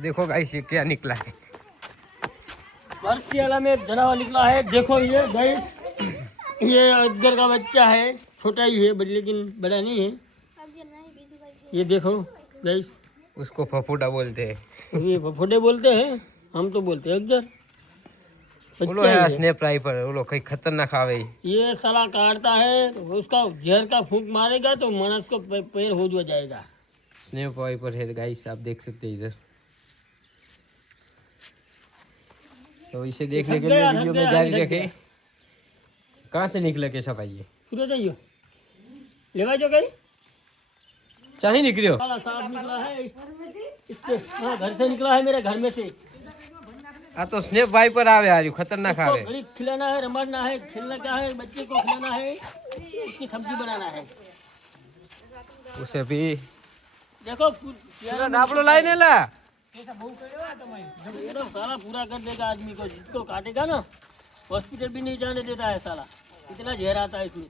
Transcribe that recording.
देखो गाइस ये क्या निकला है। वर्षियाला में एक जनावर निकला है। देखो ये गाइस, ये अजगर का बच्चा है, छोटा ही है लेकिन बड़ा नहीं है। ये देखो गाइस, उसको फफूडा बोलते हैं। ये फफोडे बोलते हैं, हम तो बोलते हैं अजगर। बोलो बच्चा ही है है। स्नेप राइफल, बोलो कहीं खतरनाक आवे। ये साला काटता है, उसका जहर का फूंक मारेगा तो मानस को पैर हो जाएगा। स्नेप राइफल है गाइस, आप देख सकते हैं इधर। तो इसे देखने के लिए वीडियो में जारी रखें। कहाँ से निकला कैसा भाई ये? शुरू जाइयो लेवा जो गई चाहे निकलियो। साला सांप निकला है इससे। हाँ, घर से निकला है, मेरे घर में से। आ तो स्नेप वाइपर आवे यार, खतरनाक इसको आवे। घड़ी खिलाना है, रमाना है, खेलना क्या है, बच्चे को खिलाना है, उसकी सब्जी बनाना है। उसे भी देखो नापड़ो लाई ने ला। एकदम साला पूरा कर देगा आदमी को, जिसको काटेगा ना हॉस्पिटल भी नहीं जाने देता है साला, इतना जहर आता है इसमें।